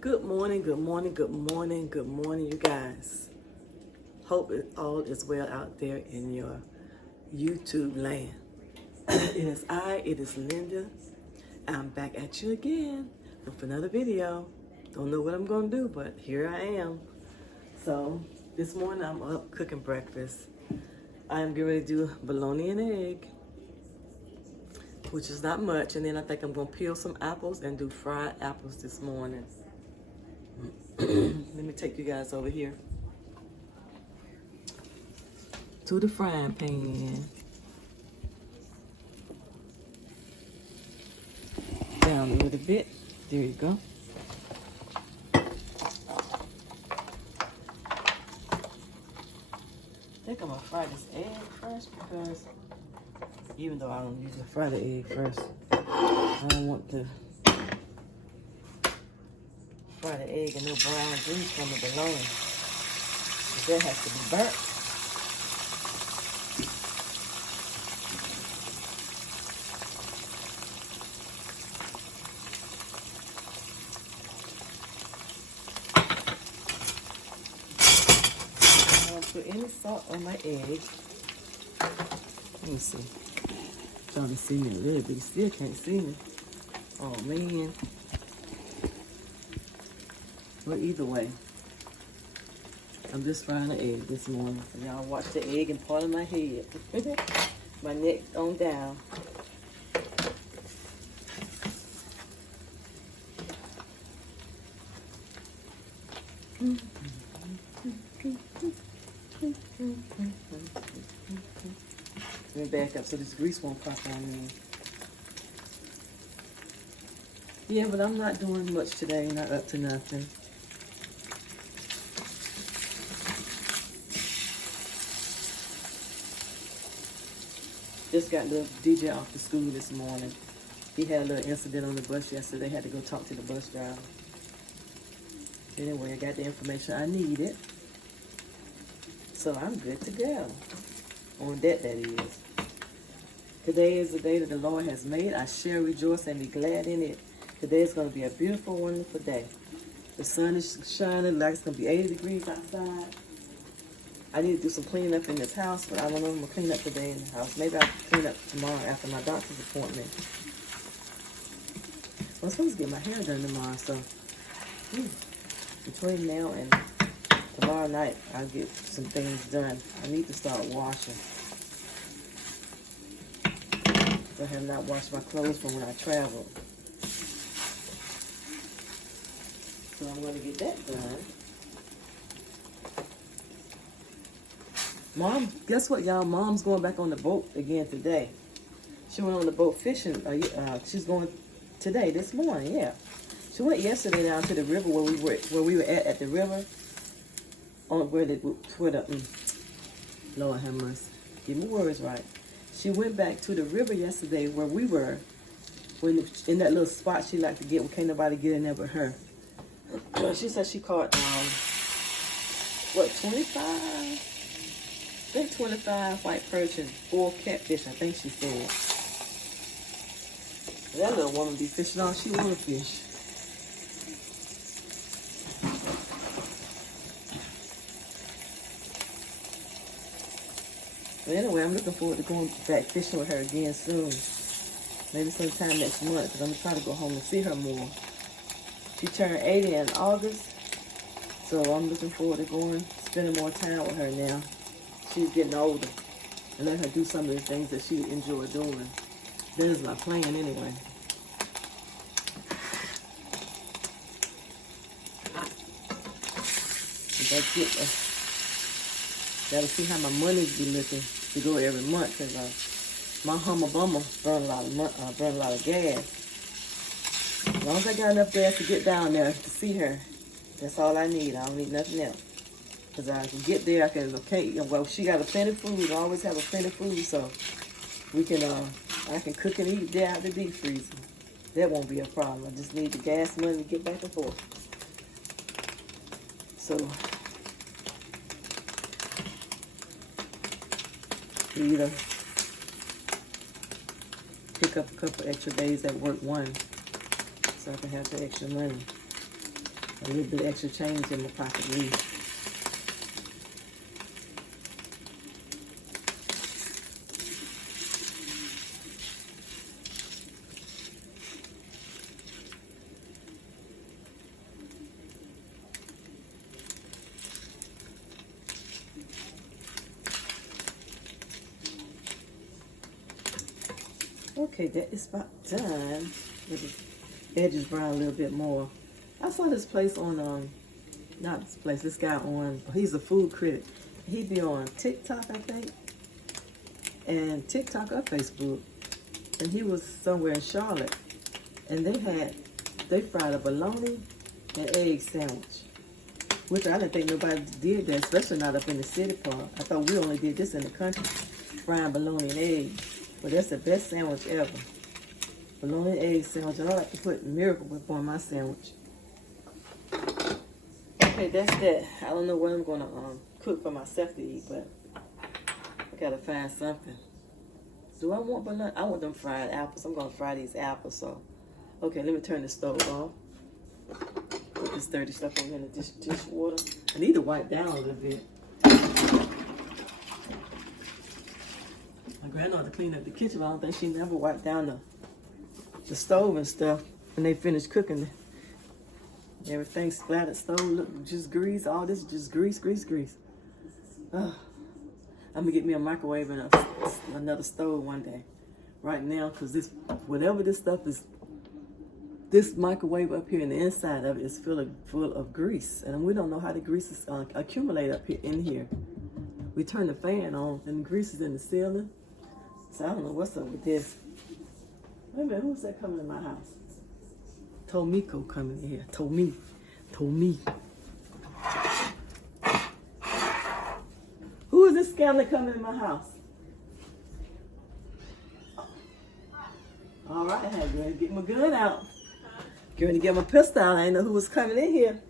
Good morning, good morning, good morning, good morning, you guys. Hope all is well out there in your YouTube land. It is Linda. I'm back at you again with another video. Don't know what I'm gonna do, but here I am. So this morning I'm up cooking breakfast. I am getting ready to do bologna and egg, which is not much. And then I think I'm gonna peel some apples and do fried apples this morning. Let me take you guys over here to the frying pan. Down a little bit. There you go. I think I'm gonna fry this egg first because even though I don't usually fry the egg first, I don't want to fry the egg and no brown grease from the bologna. That has to be burnt. I don't put any salt on my egg. Let me see. Trying to see me a little bit. You still can't see me. Oh man. But either way, I'm just frying the egg this morning. So y'all watch the egg and part of my head. My neck on down. Let me back up so this grease won't pop on me. Yeah, but I'm not doing much today, not up to nothing. Just got the DJ off to school this morning. He had a little incident on the bus yesterday. Had to go talk to the bus driver. Anyway, I got the information I needed. So I'm good to go. On that is. Today is the day that the Lord has made. I shall rejoice and be glad in it. Today is going to be a beautiful, wonderful day. The sun is shining like it's going to be 80 degrees outside. I need to do some cleaning up in this house, but I don't know if I'm going to clean up today in the house. Maybe I'll clean up tomorrow after my doctor's appointment. Well, I'm supposed to get my hair done tomorrow, so between now and tomorrow night, I'll get some things done. I need to start washing. I have not washed my clothes from when I traveled. So I'm going to get that done. Mom, guess what, y'all? Mom's going back on the boat again today. She went on the boat fishing. She's going today, this morning, yeah. She went yesterday down to the river where we were at the river. On where the Lord have mercy. Get my words right. She went back to the river yesterday where we were. In that little spot she liked to get where can't nobody get in there but her. She said she caught 25? I think 25 white perch and 4 catfish, I think she said. That little woman be fishing all she want to fish. But anyway, I'm looking forward to going back fishing with her again soon. Maybe sometime next month, because I'm going to try to go home and see her more. She turned 80 in August, so I'm looking forward to spending more time with her now. She's getting older, and let her do some of the things that she enjoyed doing. That is my plan anyway. That's it. Gotta see how my money's be looking to go every month, because my Hummer Bummer burn a lot of gas. As long as I got enough gas to get down there to see her, that's all I need. I don't need nothing else. Because I can get there, I can locate. Well, she got a plenty of food. I always have a plenty of food, so we can. I can cook and eat there out the deep freezer. That won't be a problem. I just need the gas money to get back and forth. So either pick up a couple extra days at work one, so I can have the extra money. A little bit extra change in my pocket leave. Okay, that is about done. With the edges brown a little bit more. I saw this place on, not this place, this guy on, he's a food critic. He be on TikTok, I think, and TikTok or Facebook. And he was somewhere in Charlotte, and they fried a bologna and egg sandwich, which I didn't think nobody did that, especially not up in the city part. I thought we only did this in the country, frying bologna and eggs. But that's the best sandwich ever. Bologna and egg sandwich. And I like to put Miracle Whip on my sandwich. Okay, that's that. I don't know what I'm going to cook for myself to eat, but I got to find something. Do I want bologna? I want them fried apples. I'm going to fry these apples. So, okay, let me turn the stove off. Put this dirty stuff over in the dishwater. I need to wipe down a little bit. My granddaughter cleaned up the kitchen, but I don't think she never wiped down the stove and stuff when they finished cooking it. Everything splattered stove, look, just grease, all this just grease. I'm gonna get me a microwave and another stove one day. Right now, because whatever this stuff is, this microwave up here in the inside of it is full of grease. And we don't know how the grease is accumulate up here in here. We turn the fan on and the grease is in the ceiling. So I don't know what's up with this. Wait a minute, who's that coming in my house? Tomiko coming in here. Tomi. Who is this scammer coming in my house? All right, I had to get my gun out. Going to get my pistol out. I didn't know who was coming in here.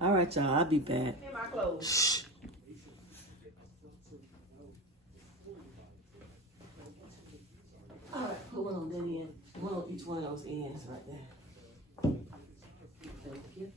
All right, y'all. I'll be back. Hey, my clothes. Shh. All right, put one on that end. One on each one of those ends right there. Thank you.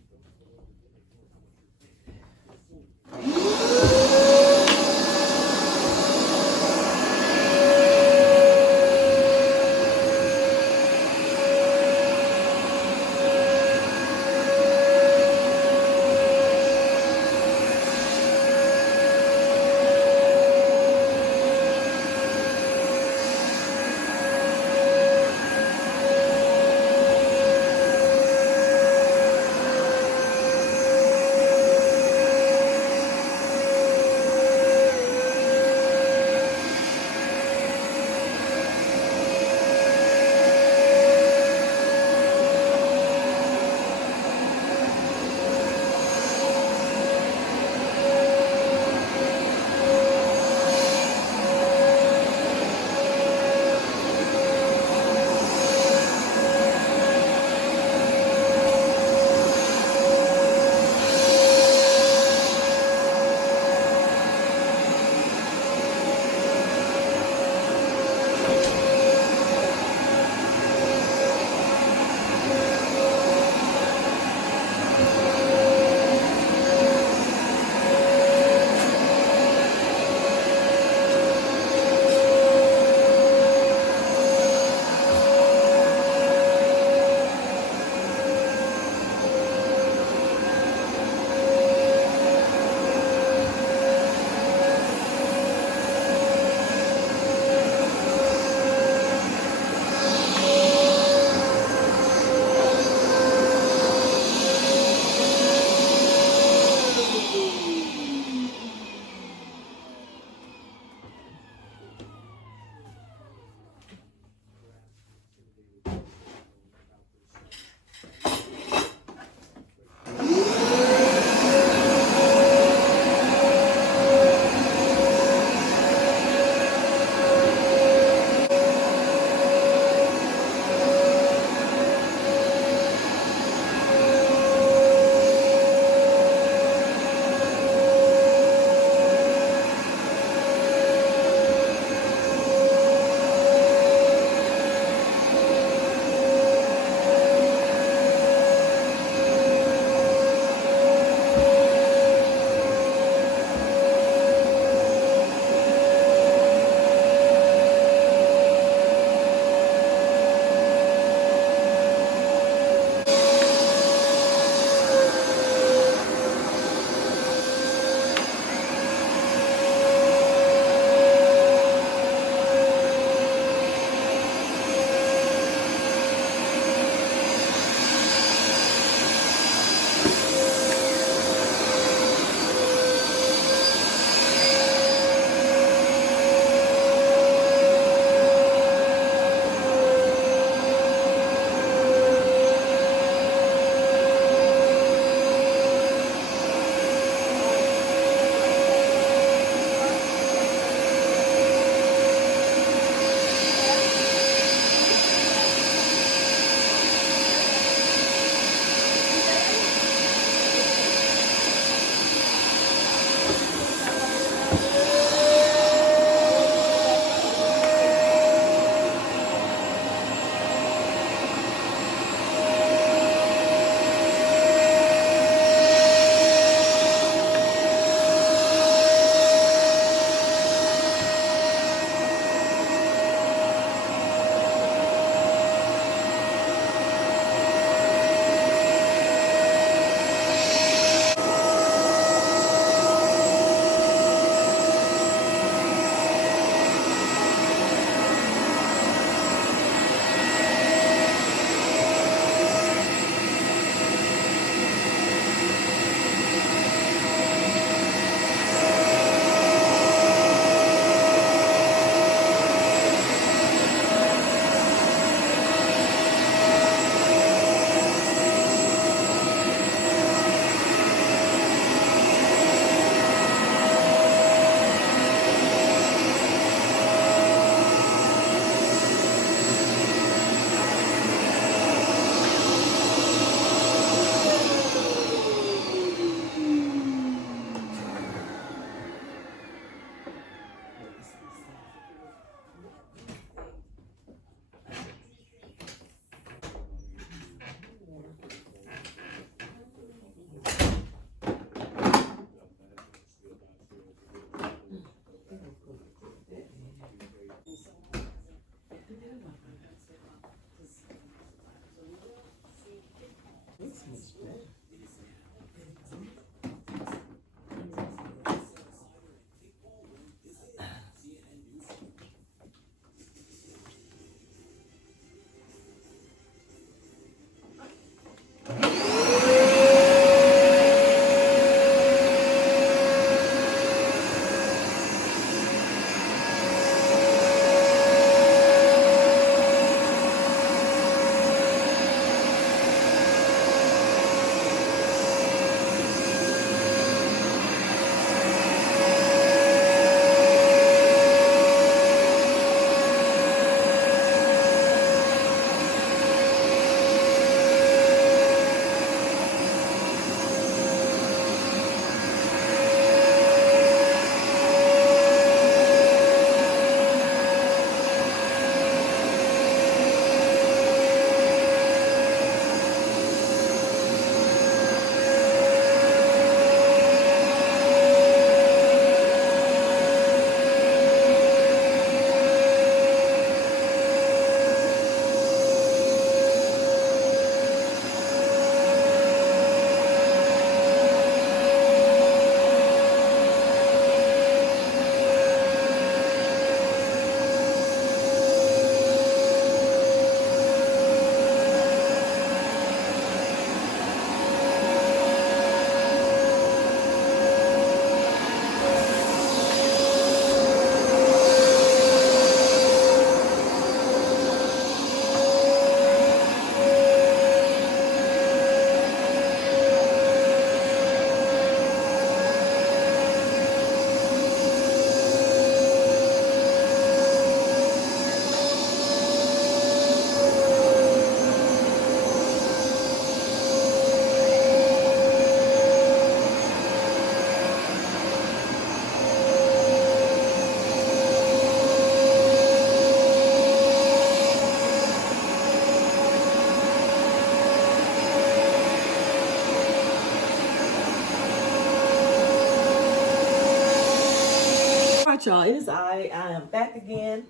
ladies, I am back again.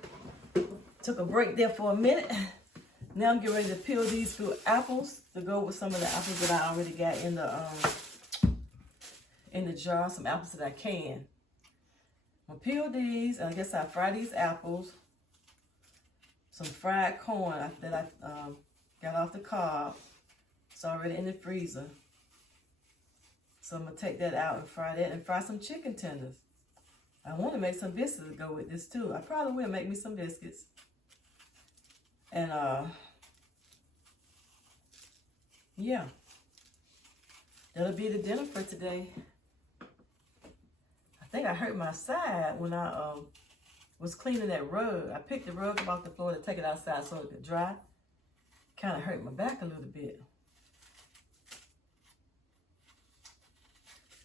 Took a break there for a minute. Now I'm getting ready to peel these fruit apples to go with some of the apples that I already got in the jar. Some apples that I can. I'll peel these, and I guess I fry these apples. Some fried corn that I got off the cob. It's already in the freezer. So I'm gonna take that out and fry that, and fry some chicken tenders. I want to make some biscuits to go with this too. I probably will make me some biscuits. And yeah, that'll be the dinner for today. I think I hurt my side when I was cleaning that rug. I picked the rug up off the floor to take it outside so it could dry. Kind of hurt my back a little bit.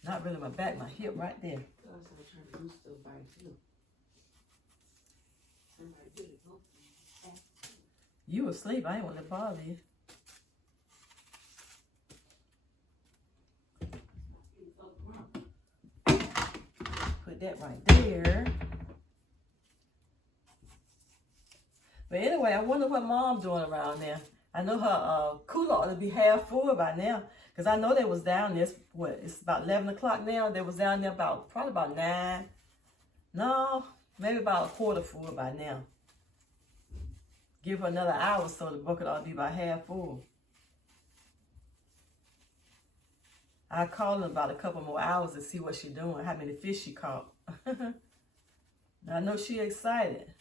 Not really my back, my hip right there. You asleep. I ain't want to bother you. Put that right there. But anyway, I wonder what Mom's doing around there. I know her cooler ought to be half full by now. Because I know they was down there. It's about 11 o'clock now. They was down there probably about 9. No, maybe about a quarter full by now. Give her another hour so the bucket ought to be about half full. I'll call in about a couple more hours to see what she's doing, how many fish she caught. I know she's excited.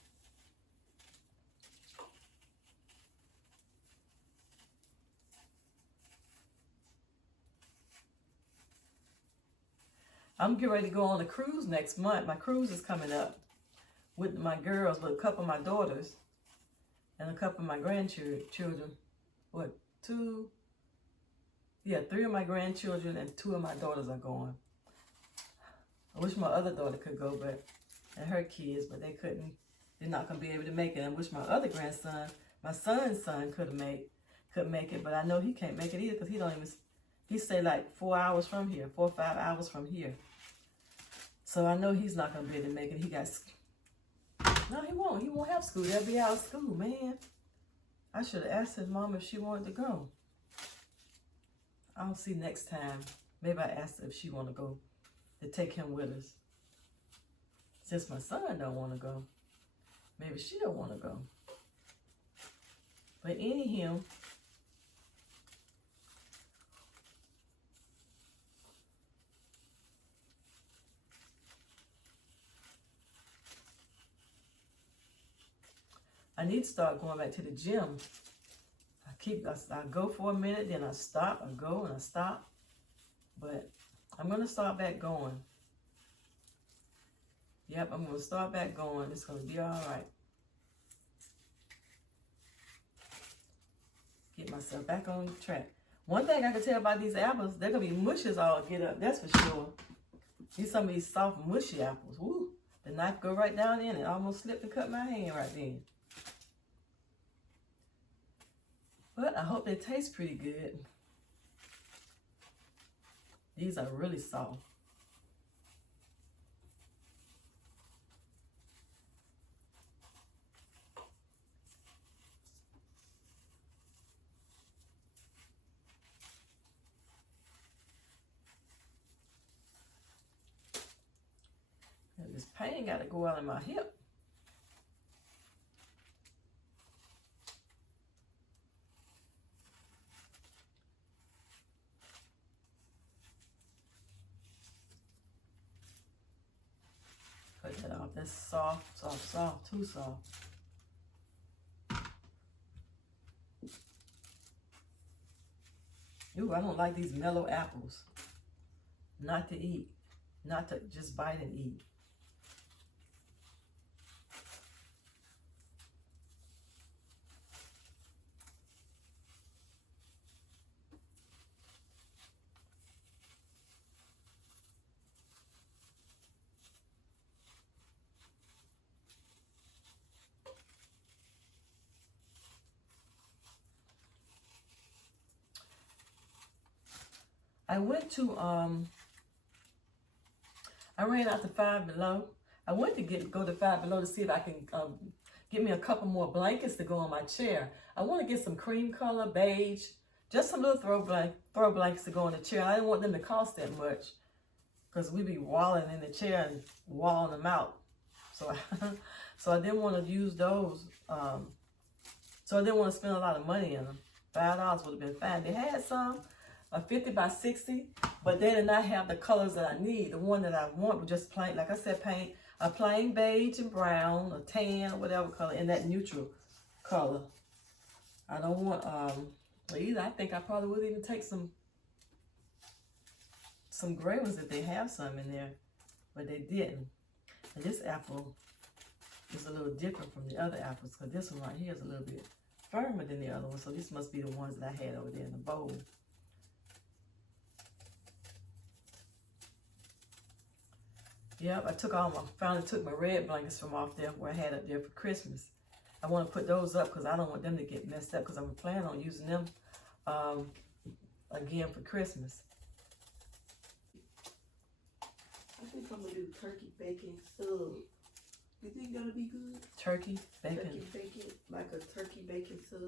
I'm getting ready to go on a cruise next month. My cruise is coming up with my girls, with a couple of my daughters and a couple of my grandchildren. What, 2? Yeah, 3 of my grandchildren and 2 of my daughters are going. I wish my other daughter could go, and her kids, but they couldn't. They're not going to be able to make it. I wish my other grandson, my son's son, could make it, but I know he can't make it either because he stay like 4 hours from here, 4 or 5 hours from here. So I know he's not going to be able to make it. No, he won't. He won't have school. They'll be out of school, man. I should have asked his mom if she wanted to go. I'll see next time. Maybe I asked her if she want to go to take him with us. Since my son don't want to go, maybe she don't want to go. But anyhow, I need to start going back to the gym. I go for a minute, then I stop, I go and I stop. But I'm going to start back going. Yep, I'm going to start back going. It's going to be all right. Get myself back on track. One thing I can tell about these apples, they're going to be mushy as all get up. That's for sure. These some of these soft, mushy apples. Woo! The knife go right down in it. Almost slipped and cut my hand right then. But I hope they taste pretty good. These are really soft. And this pain got to go out of my hip. Cut that off. That's soft, soft, soft, too soft. Ooh, I don't like these mellow apples. Not to eat. Not to just bite and eat. I went to, I ran out to Five Below. I went to go to Five Below to see if I can get me a couple more blankets to go on my chair. I want to get some cream color, beige, just some little throw blankets to go on the chair. I didn't want them to cost that much because we be walling in the chair and walling them out. So, so I didn't want to use those. So I didn't want to spend a lot of money in them. $5 would have been fine. They had some, a 50 by 60, but they did not have the colors that I need. The one that I want was just plain, like I said, paint a plain beige and brown, or tan, or whatever color, in that neutral color. I don't want either. I think I probably would even take some gray ones if they have some in there, but they didn't. And this apple is a little different from the other apples, because this one right here is a little bit firmer than the other one. So this must be the ones that I had over there in the bowl. Yep, finally took my red blankets from off there where I had up there for Christmas. I want to put those up because I don't want them to get messed up, because I'm planning on using them again for Christmas. I think I'm gonna do turkey bacon sub. You think that'll be good? Turkey bacon. Turkey bacon, like a turkey bacon sub.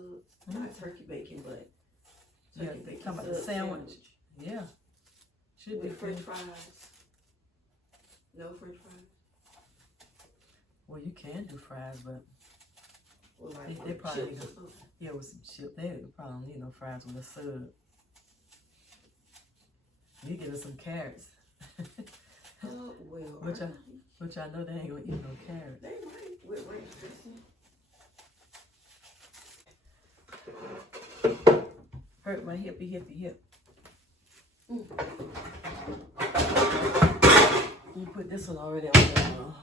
Not turkey bacon, but turkey bacon talking about the sandwich. Yeah, should be French fries. No French fries. Well, you can do fries, but well, like they probably chips need with some chips. They probably don't need no fries with a sub. You give us some carrots. Well, which I know they ain't gonna eat no carrots. They might with ranch dressing. Hurt my hip. You put this one already on there now.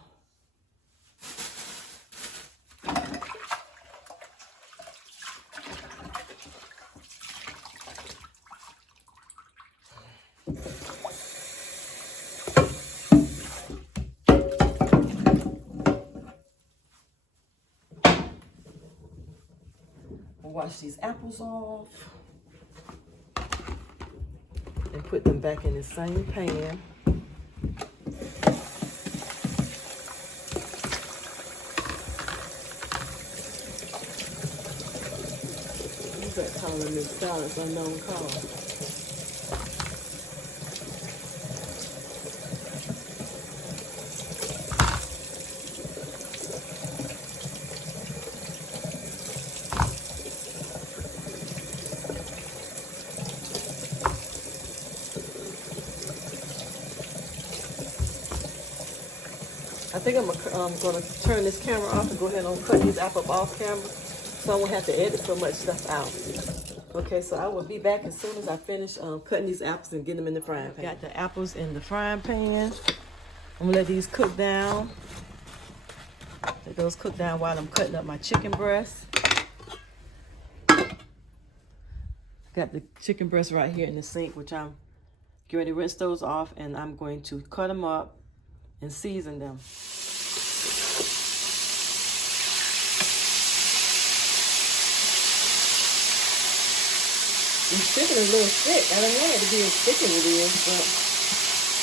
Wash these apples off and put them back in the same pan. You got calling this salads unknown color. I think I'm gonna turn this camera off and go ahead and cut these apples off camera, so I won't have to edit so much stuff out. Okay, so I will be back as soon as I finish cutting these apples and getting them in the frying pan. Got the apples in the frying pan. I'm gonna let these cook down. Let those cook down while I'm cutting up my chicken breast. Got the chicken breast right here in the sink, which I'm getting ready to rinse those off, and I'm going to cut them up and season them. This chicken is a little thick. I don't want it to be as thick as it is, but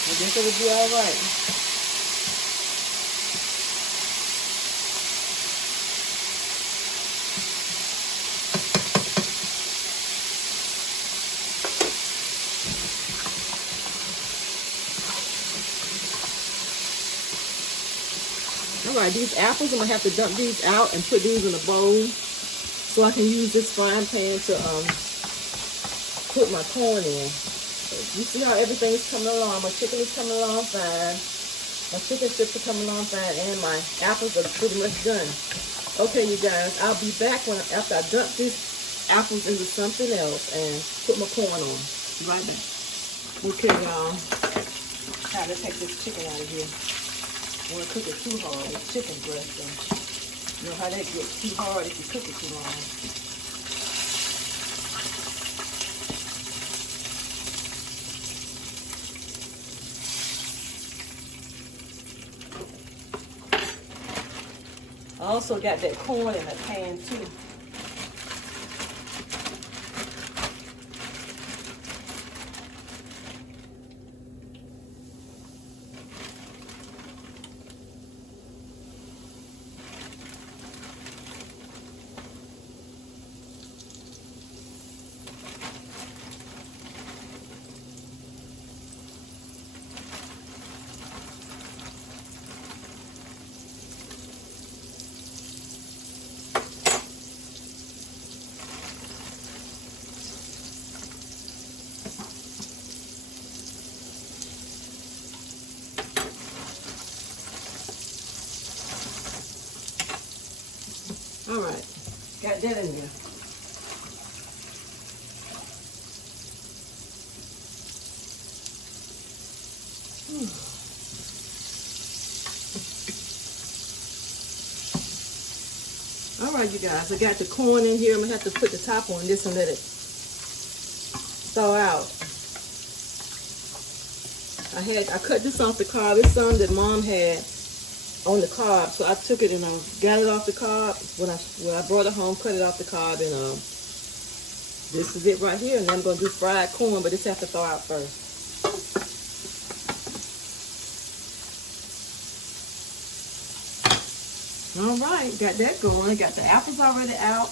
I guess it'll be all right. All right, these apples, I'm gonna have to dump these out and put these in a bowl so I can use this frying pan to put my corn in. You see how everything's coming along. My chicken is coming along fine. My chicken strips are coming along fine, and my apples are pretty much done. Okay, you guys, I'll be back after I dump these apples into something else and put my corn on. Be right back. Okay, y'all. Time to take this chicken out of here. I want to cook it too hard. It's chicken breast. You know how that gets too hard if you cook it too long. I also got that corn in the pan too. that in there. All right, you guys, I got the corn in here. I'm gonna have to put the top on this and let it thaw out. I cut this off the cob. It's some that Mom had on the cob, so I took it and I got it off the cob. When I brought it home, cut it off the cob, and this is it right here. And then I'm gonna do fried corn, but this has to thaw out first. All right, got that going. Got the apples already out.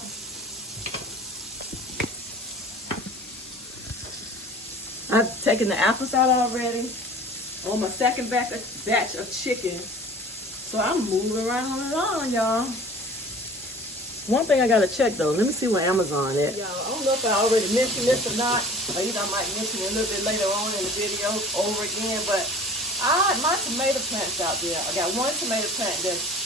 I've taken the apples out already on my second batch of chicken. So I'm moving right on, y'all. One thing I gotta check though, let me see where Amazon at. Y'all, I don't know if I already mentioned this or not. Or either I might mention it a little bit later on in the video over again, but my tomato plants out there. I got one tomato plant that's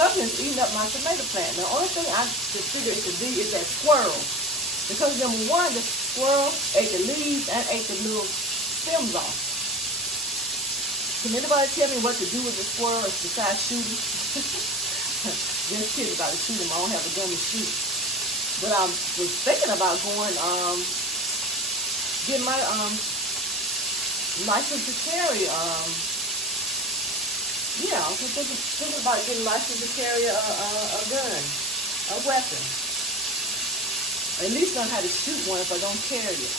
something's eating up my tomato plant. The only thing I could figure it could be is that squirrel. Because number one, the squirrel ate the leaves and ate the little stems off. Can anybody tell me what to do with the squirrel besides shooting? Just kidding about to shoot him. I don't have a gun to shoot. But I was thinking about going, getting my license to carry. Yeah, I'm thinking about getting licensed to carry a gun, a weapon. At least learn how to shoot one if I don't carry it.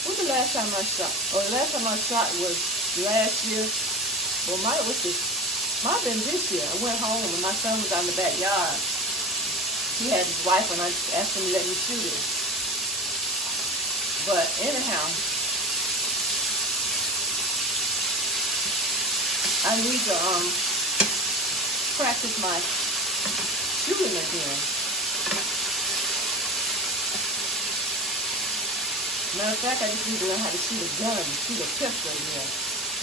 When's the last time I shot? Oh, the last time I shot was last year. Well, might have been this year. I went home and my son was out in the backyard. He had his rifle and I asked him to let me shoot it. But anyhow, I need to practice my shooting again. Matter of fact, I just need to learn how to shoot a gun, shoot a pistol again.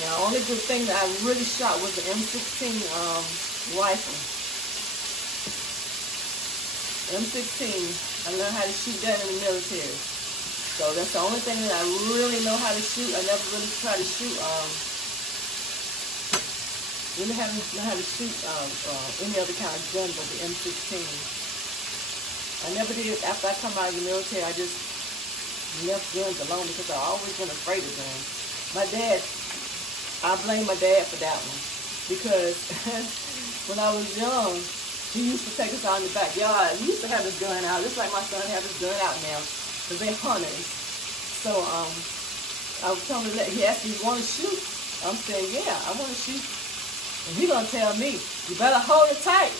Now, the only good thing that I really shot was the M16 rifle. M16, I learned how to shoot that in the military. So that's the only thing that I really know how to shoot. I never really tried to shoot, really haven't learned how to shoot any other kind of gun but the M16. I never did. After I come out of the military, I just left guns alone because I've always been afraid of guns. My dad, I blame my dad for that one because when I was young, he used to take us out in the backyard. He used to have his gun out, just like my son has his gun out now, because they're hunters. So I was telling him that he asked me, "You want to shoot?" I'm saying, "Yeah, I want to shoot." And he's gonna tell me, "You better hold it tight.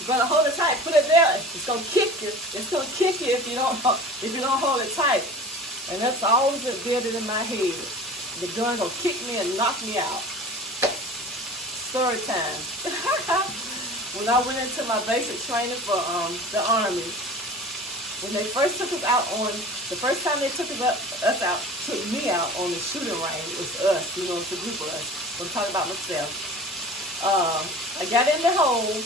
You better hold it tight. Put it there. It's gonna kick you. It's gonna kick you if you don't hold it tight." And that's always been in my head. The gun gonna kick me and knock me out. Story time. When I went into my basic training for the Army, when they first took us out the first time they took me out on the shooting range, it was us, it's a group of us. I'm talking about myself. I got in the hole.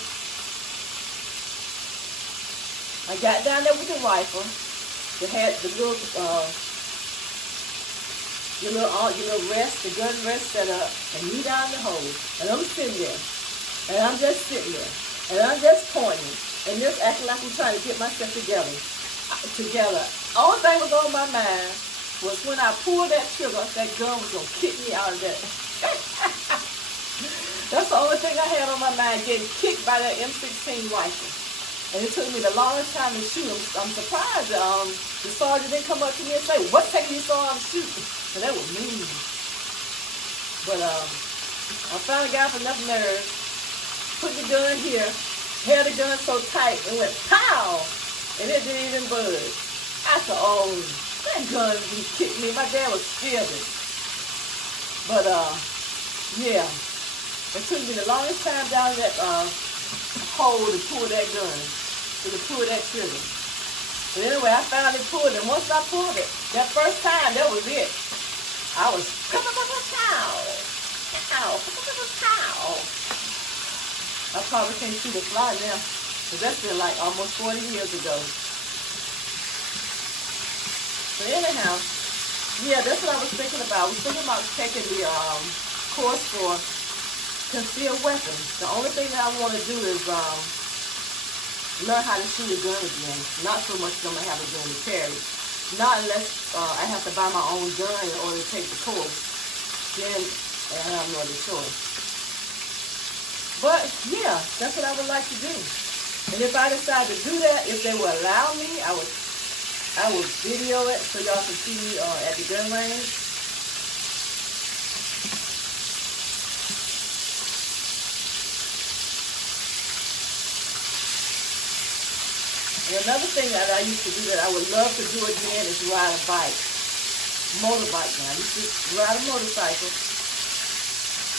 I got down there with the rifle. They had the little rest, the gun rest set up, and me down the hole. And I'm sitting there. And I'm just sitting there. And I'm just pointing. And just acting like I'm trying to get myself together. Only thing was on my mind was when I pulled that trigger, that gun was going to kick me out of that. That's the only thing I had on my mind, getting kicked by that M16 rifle. And it took me the longest time to shoot. I'm surprised the sergeant didn't come up to me and say, "What's taking you so long to shoot?" And that was mean. But I finally got up enough nerve, put the gun here, held the gun so tight, and went pow! And it didn't even budge. I said, "Oh, that gun kicked me." My dad was scared. But yeah. It took me the longest time down that hole to pull that gun, to pull that trigger. But anyway, I finally pulled it. Once I pulled it, that first time, that was it. I was pow. I probably can't see the fly now, because that's been like almost 40 years ago. But anyhow, yeah, that's what I was thinking about. I was thinking about taking the course for concealed weapons. The only thing that I want to do is learn how to shoot a gun again. Not so much that I'm going to have a gun to carry. Not unless I have to buy my own gun in order to take the course. Then I have no other choice. But yeah, that's what I would like to do. And if I decide to do that, if they will allow me, I would video it so y'all can see me at the gun range. And another thing that I used to do that I would love to do again is ride a bike. Motorbike now. I used to ride a motorcycle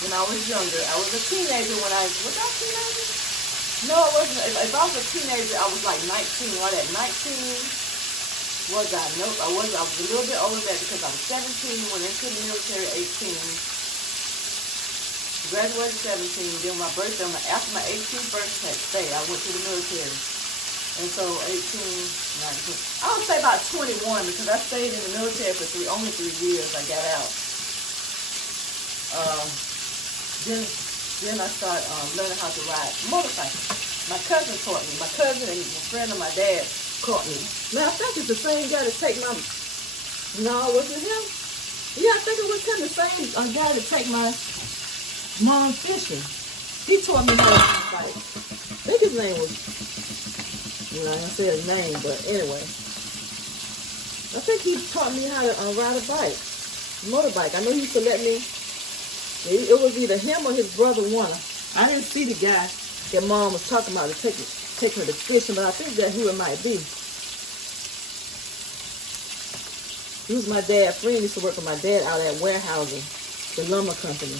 when I was younger. I was a teenager when was I a teenager? No, I wasn't. If I was a teenager, I was like 19. Right at 19. Was I? Nope, I was a little bit older than that because I was 17, went into the military 18, graduated 17, then my birthday, after my 18th birthday, I went to the military. And so 18, 19, I would say about 21 because I stayed in the military for only 3 years. I got out. Then I started learning how to ride motorcycles. My cousin taught me. My cousin and a friend of my dad caught me. Now I think it's the same guy to take my. No, was it him? Yeah, I think it was him, the same guy to take my mom fishing. He taught me how to fight. I think his name was. I didn't say his name, but anyway, I think he taught me how to ride a bike, motorbike. I know he used to let me. It was either him or his brother one. I didn't see the guy that mom was talking about to take her to fishing, but I think that's who it might be. He was my dad's friend. He used to work for my dad out at warehousing, the lumber company.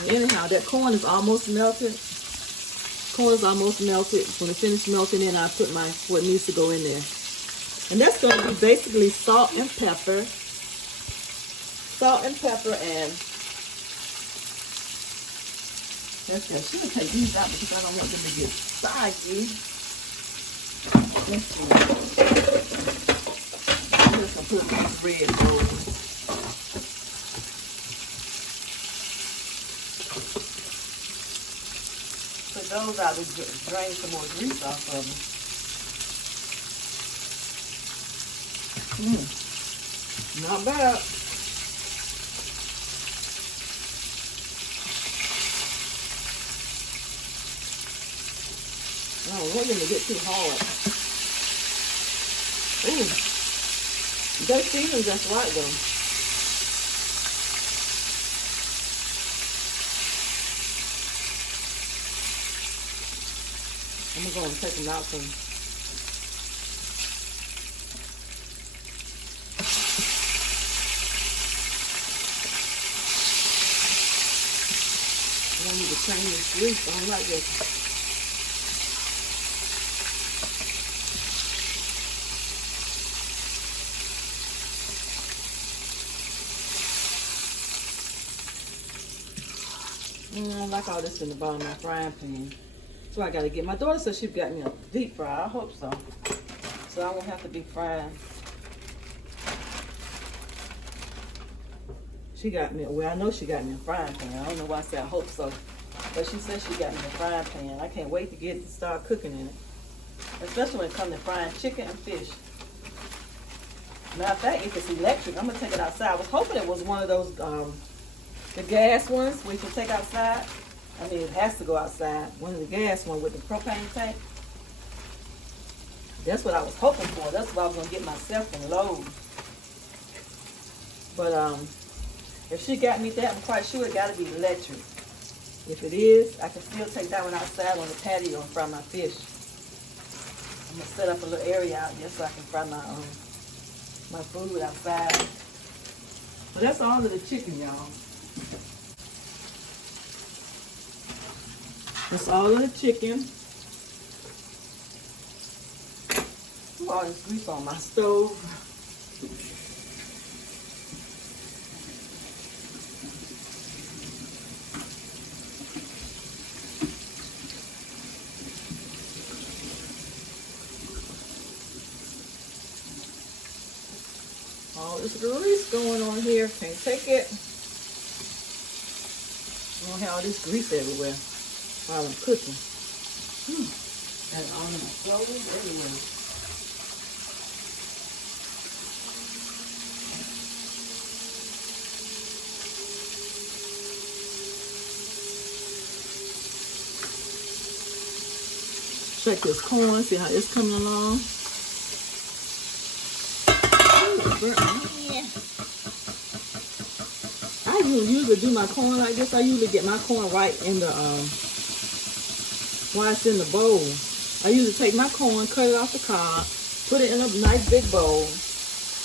And anyhow, that corn is almost melted. Corn is almost melted. When it finishes melting, then I put what needs to go in there. And that's going to be basically salt and pepper. Salt and pepper and let's go. She will take these out because I don't want them to get spicy. Let's see. I'm just going to put these red rolls. Put those out to drain some more grease off of them. Not bad. I don't want them to get too hard. Ooh. They season just right though. I'm going to take them out some. I don't need to turn this grease. I don't like this. I don't like all this in the bottom of my frying pan. So I got to get. My daughter said she got me a deep fry. I hope so. So I won't have to be frying. She got me. Well, I know she got me a frying pan. I don't know why I said I hope so. But she said she got me a frying pan. I can't wait to get to start cooking in it. Especially when it comes to frying chicken and fish. Matter of fact, if it's electric, I'm going to take it outside. I was hoping it was one of those, the gas ones we can take outside. I mean, it has to go outside. One of the gas ones with the propane tank. That's what I was hoping for. That's what I was going to get myself and load. But if she got me that, I'm quite sure it got to be electric. If it is, I can still take that one outside on the patio and fry my fish. I'm going to set up a little area out there so I can fry my food outside. But that's all of the chicken, y'all. That's all of the chicken. Ooh, all this grease on my stove. All this grease going on here. Can't take it. I don't have all this grease everywhere while I'm cooking. And on my clothes everywhere. Check this corn, see how it's coming along. I usually do my corn like this. I usually get my corn right in the while it's in the bowl. I usually take my corn, cut it off the cob, put it in a nice big bowl,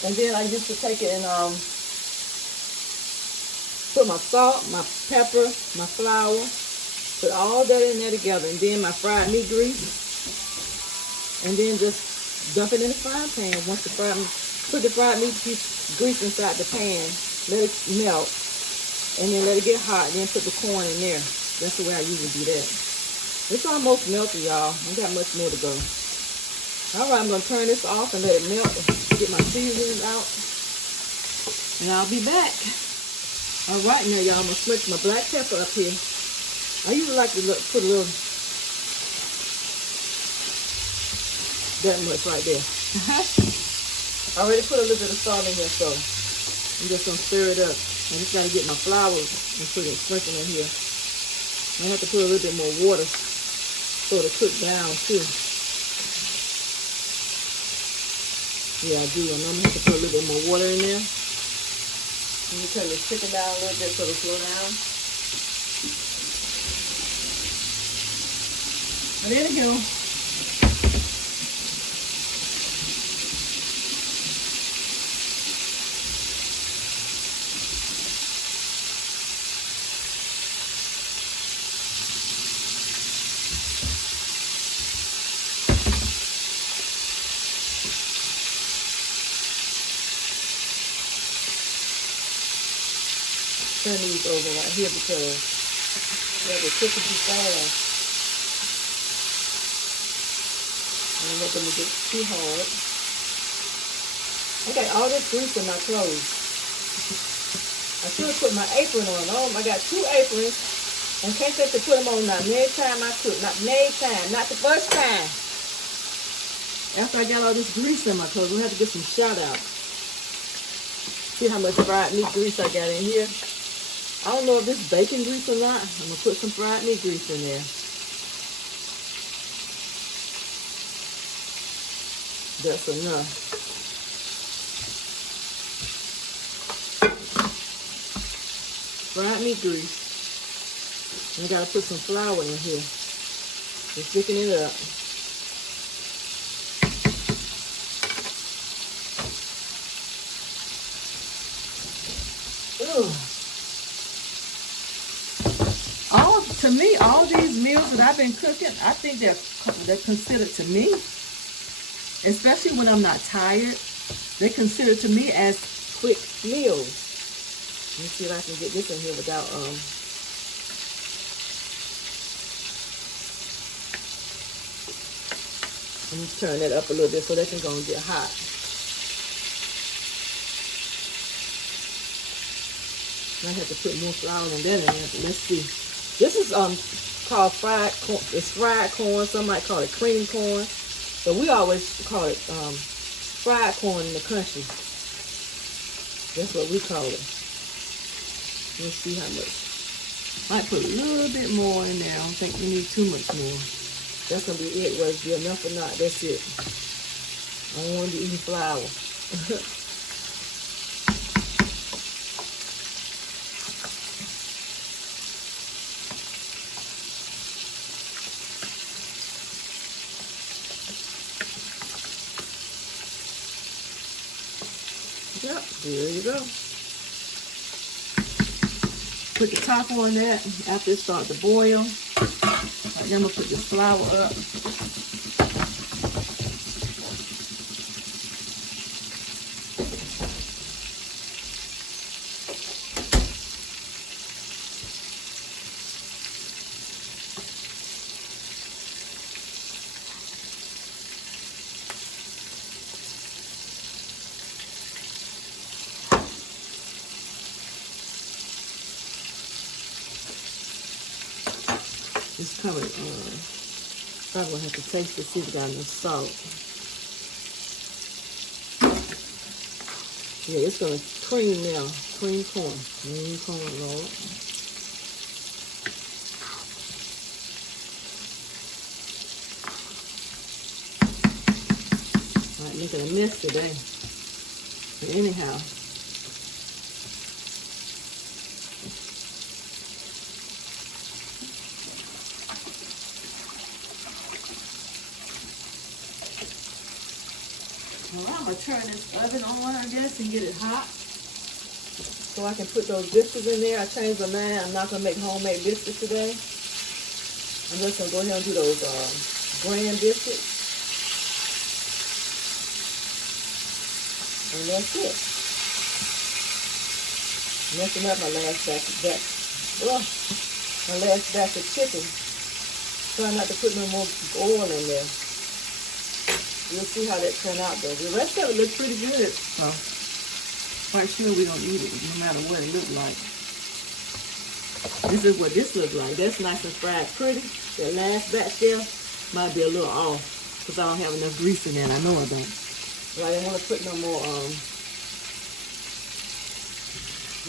and then I used to take it and put my salt, my pepper, my flour, put all that in there together, and then my fried meat grease. And then just dump it in the frying pan. Once the put the fried meat piece grease inside the pan, let it melt, and then let it get hot, and then put the corn in there. That's the way I usually do that. It's almost melted, y'all. I got much more to go. All right, I'm going to turn this off and let it melt and get my seasoning out. And I'll be back. All right, now, y'all, I'm going to switch my black pepper up here. I usually like to put a little... that much right there. I already put a little bit of salt in here, so I'm just gonna stir it up. I just gotta get my flour and put it sprinkle in here. I have to put a little bit more water so it'll cook down too. Yeah, I do. I'm gonna have to put a little bit more water in there. Let me turn this chicken down a little bit so it'll slow down. But anywho, turn these over right here because they're cooking too fast. I don't want them to get too hard. I got all this grease in my clothes. I should have put my apron on. Oh, I got 2 aprons. And can't think to put them on now. Next time I cook. Not next time. Not the first time. After I got all this grease in my clothes, we'll have to get some shout out. See how much fried meat grease I got in here. I don't know if this is bacon grease or not. I'm going to put some fried meat grease in there. That's enough. Fried meat grease. And I got to put some flour in here. Just thicken it up. Ugh. To me, all these meals that I've been cooking, I think they're considered to me, especially when I'm not tired, they're considered to me as quick meals. Let me see if I can get this in here without, let me turn that up a little bit so they can go and get hot. I have to put more flour than that in there, but let's see. This is called fried corn. It's fried corn. Some might call it cream corn, but we always call it fried corn in the country. That's what we call it. Let's see how much. Might put a little bit more in there. I don't think we need too much more. That's gonna be it. Whether it's be enough or not, that's it. I don't want to be eating flour. Yep, there you go. Put the top on that after it starts to boil. Right, then I'm gonna put this flour up. Just cover it. Probably gonna have to taste to see if it got enough salt. Yeah, it's gonna cream now. Cream corn. Cream corn, Lord. All right, making a mess today. But anyhow. Well, I'm gonna turn this oven on, I guess, and get it hot. So I can put those biscuits in there. I changed my mind. I'm not gonna make homemade biscuits today. I'm just gonna go ahead and do those brand biscuits. And that's it. Messing up my last batch of chicken. Try not to put no more oil in there. We'll see how that turned out though. The rest of it looks pretty good. So, quite sure we don't eat it no matter what it looks like. This is what this looks like. That's nice and fried pretty. That last batch there might be a little off because I don't have enough grease in there. I know I don't. But I didn't want to put no more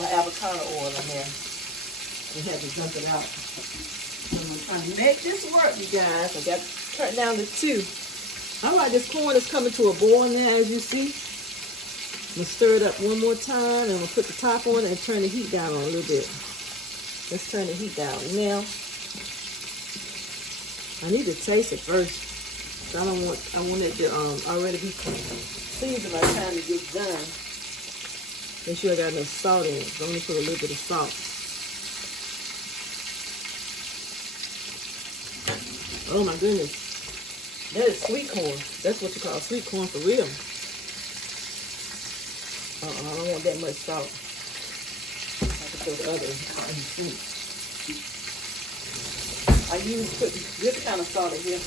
my avocado oil in there. I had to dump it out. So I'm trying to make this work, you guys. I got to turn it down to 2. All right, this corn is coming to a boil now, as you see. I'm going to stir it up one more time, and I'm going to put the top on it and turn the heat down on a little bit. Let's turn the heat down now. I need to taste it first. I want it to already be seasoned by the time it gets done. Make sure I got enough salt in it. So I'm going to put a little bit of salt. Oh my goodness. That is sweet corn. That's what you call sweet corn for real. I don't want that much salt. I can put the other sweet. I put this kind of salt in here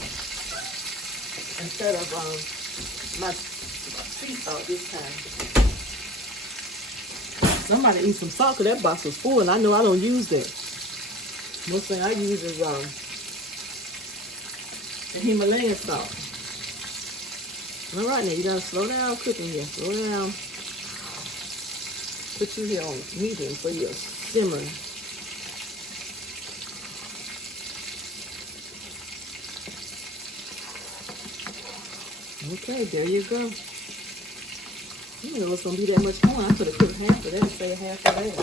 instead of my sea salt this time. Somebody eat some salt because that box was full, and I know I don't use that. Most thing I use is the Himalayan salt. All right, now you gotta slow down cooking here. Slow down. Put you here on medium for your simmering. Okay, there you go. I didn't know it's gonna be that much corn. I could have cooked half of that instead of half of that.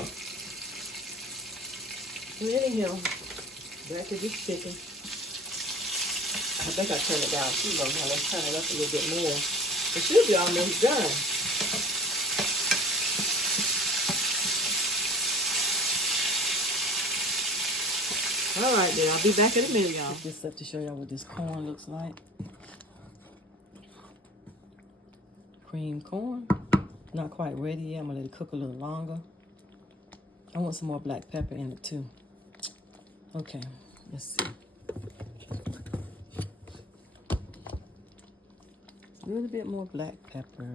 Well, anyhow, back to this chicken. I think I turned it down too low. Now let's turn it up a little bit more. It should be almost done. All right, then I'll be back in a minute, y'all. Put this up to show y'all what this corn looks like. Cream corn. Not quite ready yet. I'm gonna let it cook a little longer. I want some more black pepper in it too. Okay, let's see. A little bit more black pepper.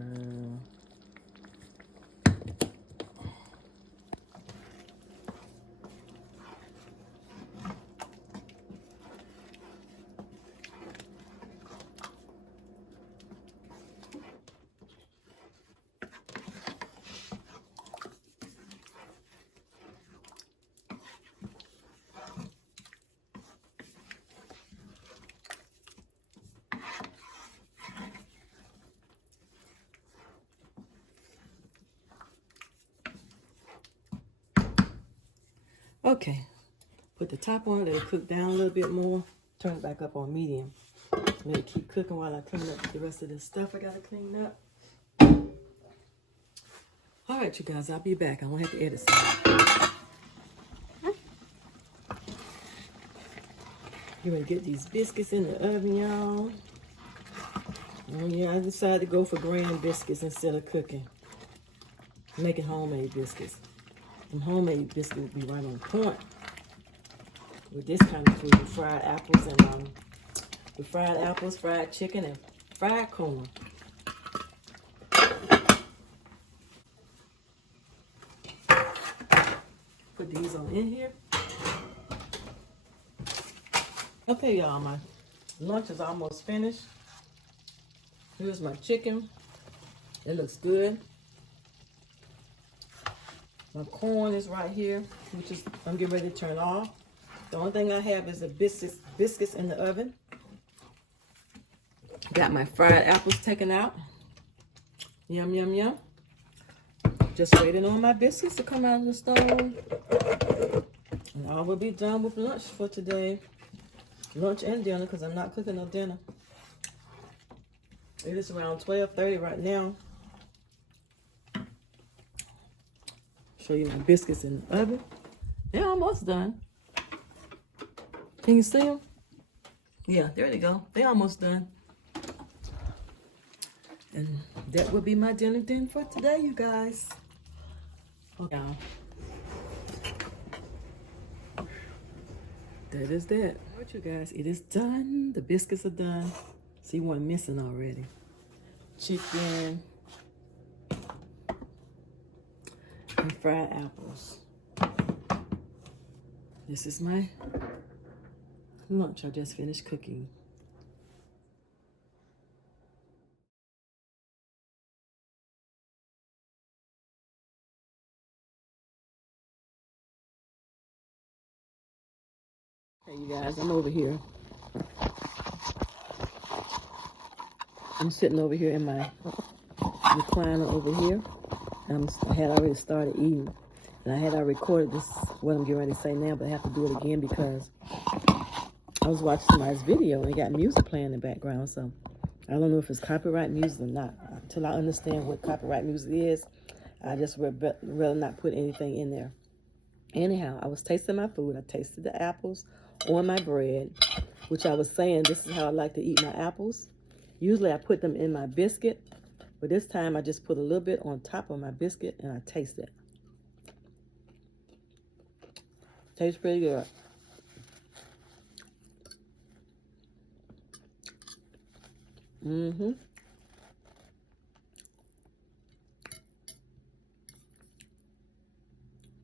Okay, put the top on, let it cook down a little bit more. Turn it back up on medium. Let it keep cooking while I clean up the rest of this stuff I gotta clean up. All right, you guys, I'll be back. I'm gonna have to edit some. You're gonna get these biscuits in the oven, y'all. Oh yeah, I decided to go for graham biscuits instead of cooking. Making homemade biscuits. Some homemade biscuits would be right on point with this kind of food, with fried apples and fried chicken, and fried corn. Put these on in here. Okay, y'all, my lunch is almost finished. Here's my chicken. It looks good. My corn is right here, which is I'm getting ready to turn off. The only thing I have is the biscuits in the oven. Got my fried apples taken out. Yum, yum, yum. Just waiting on my biscuits to come out of the stove. And I will be done with lunch for today. Lunch and dinner, because I'm not cooking no dinner. It is around 12:30 right now. Show you my biscuits in the oven. They're almost done. Can you see them? Yeah, there they go. They're almost done. And that will be my dinner for today, you guys. Okay. That is that. All right, you guys, it is done. The biscuits are done. See one missing already. Chicken and fried apples. This is my lunch I just finished cooking. Hey, you guys, I'm over here. I'm sitting over here in my recliner over here. I had already started eating. And I had already recorded this, what I'm getting ready to say now, but I have to do it again because I was watching somebody's video and it got music playing in the background. So I don't know if it's copyright music or not. Until I understand what copyright music is, I just would rather not put anything in there. Anyhow, I was tasting my food. I tasted the apples on my bread, which I was saying this is how I like to eat my apples. Usually I put them in my biscuit, but this time I just put a little bit on top of my biscuit and I taste it. Tastes pretty good.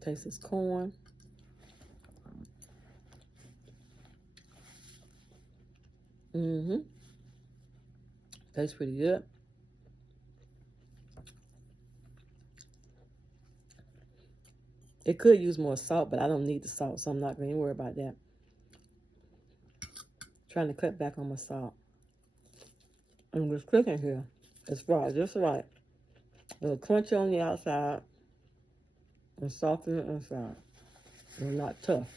Taste this corn. Tastes pretty good. It could use more salt, but I don't need the salt, so I'm not going to worry about that. Trying to cut back on my salt. I'm just cooking here. It's right, just right. A little crunchy on the outside and soft on the inside. And not tough.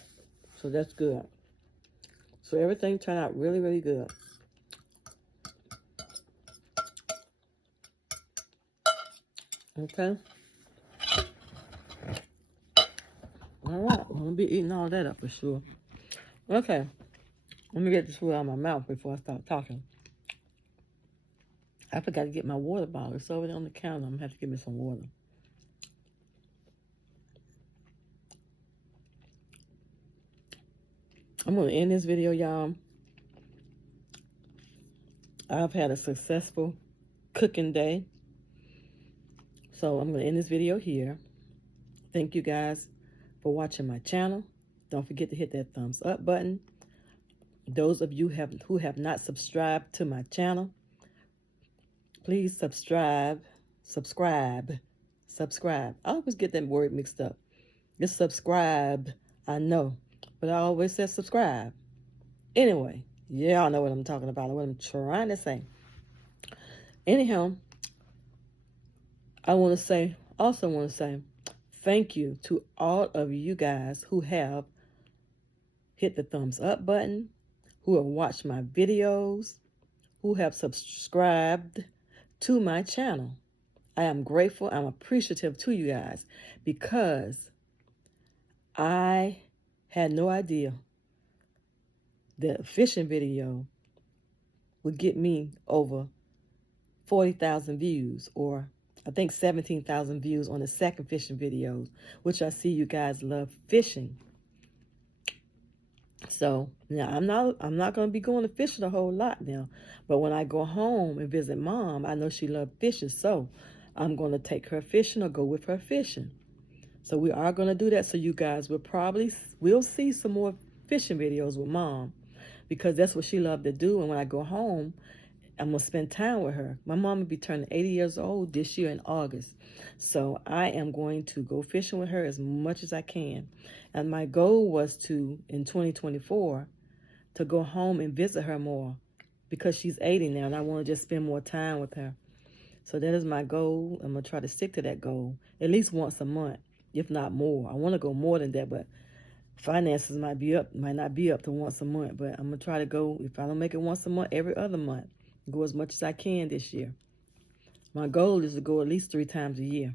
So that's good. So everything turned out really, really good. Okay. All right. I'm going to be eating all that up for sure. Okay. Let me get this food out of my mouth before I start talking. I forgot to get my water bottle. It's over there on the counter. I'm going to have to get me some water. I'm going to end this video, y'all. I've had a successful cooking day. So I'm going to end this video here. Thank you guys for watching my channel. Don't forget to hit that thumbs up button. Those of you who have not subscribed to my channel, please subscribe. I always get that word mixed up. It's subscribe, I know, but I always say subscribe. Anyway, y'all know what I'm talking about, what I'm trying to say. Anyhow, I also want to say thank you to all of you guys who have hit the thumbs up button, who have watched my videos, who have subscribed to my channel. I am grateful. I'm appreciative to you guys because I had no idea that a fishing video would get me over 40,000 views, or I think 17,000 views on the second fishing video, which I see you guys love fishing. So now I'm not going to be going to fishing a whole lot now, but when I go home and visit Mom, I know she loves fishing, so I'm going to take her fishing or go with her fishing. So we are going to do that. So you guys will see some more fishing videos with Mom. because that's what she loved to do. And when I go home, I'm going to spend time with her. My mom will be turning 80 years old this year in August. So I am going to go fishing with her as much as I can. And my goal was to, in 2024, to go home and visit her more because she's 80 now and I want to just spend more time with her. So that is my goal. I'm going to try to stick to that goal at least once a month, if not more. I want to go more than that, but finances might not be up to once a month, but I'm going to try to go, if I don't make it once a month, every other month. Go as much as I can this year. My goal is to go at least 3 times a year.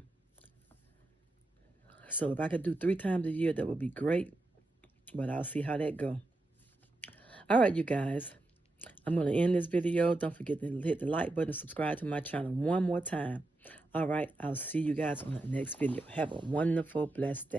So if I could do 3 times a year, that would be great, but I'll see how that go. All right, you guys, I'm going to end this video. Don't forget to hit the like button, subscribe to my channel one more time. All right, I'll see you guys on the next video. Have a wonderful, blessed day.